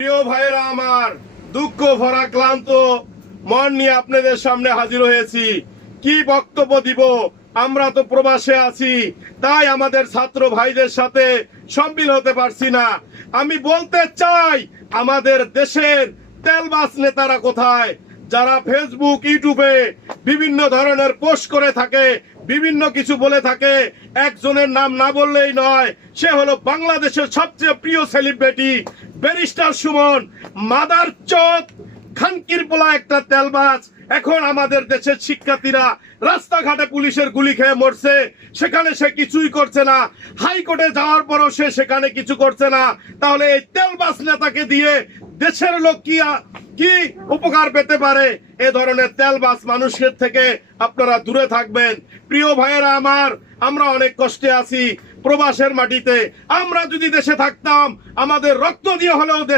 প্রিয় ভাইরা আমার, দুঃখ ভরা ক্লান্ত মন নিয়ে আপনাদের সামনে হাজির হয়েছি। কি বক্তব্য দিব? আমরা তো প্রবাসে আছি, তাই আমাদের ছাত্র ভাইদের সাথে সম্মিল হতে পারছি না। আমি বলতে চাই, আমাদের দেশের তেলবাজ নেতারা কোথায়? যারা ফেসবুক ইউটিউবে বিভিন্ন ধরনের পোস্ট করে থাকে, বিভিন্ন কিছু বলে থাকে। একজনের নাম না বললেই নয়, সে হলো বাংলাদেশের সবচেয়ে প্রিয় সেলিব্রিটি ব্যারিস্টার সুমন। মাদার চোদ খানকির পোলা একটা তেলবাজ। এখন আমাদের দেশের শিক্ষার্থীরা রাস্তাঘাটে পুলিশের গুলি খেয়ে মরছে, সেখানে সে কিছুই করছে না। হাইকোর্টে যাওয়ার পরও সে সেখানে কিছু করছে না। তাহলে এই তেলবাজ নেতাকে দিয়ে দেশের লোক কি উপকার পেতে পারে? এ ধরনের তেলবাজ মানুষের থেকে আপনারা দূরে থাকবেন। প্রিয় ভাইয়েরা আমার, আমরা অনেক কষ্টে আছি প্রবাসের মাটিতে। আমরা যদি দেশে থাকতাম, আমাদের রক্ত দিয়ে হলেও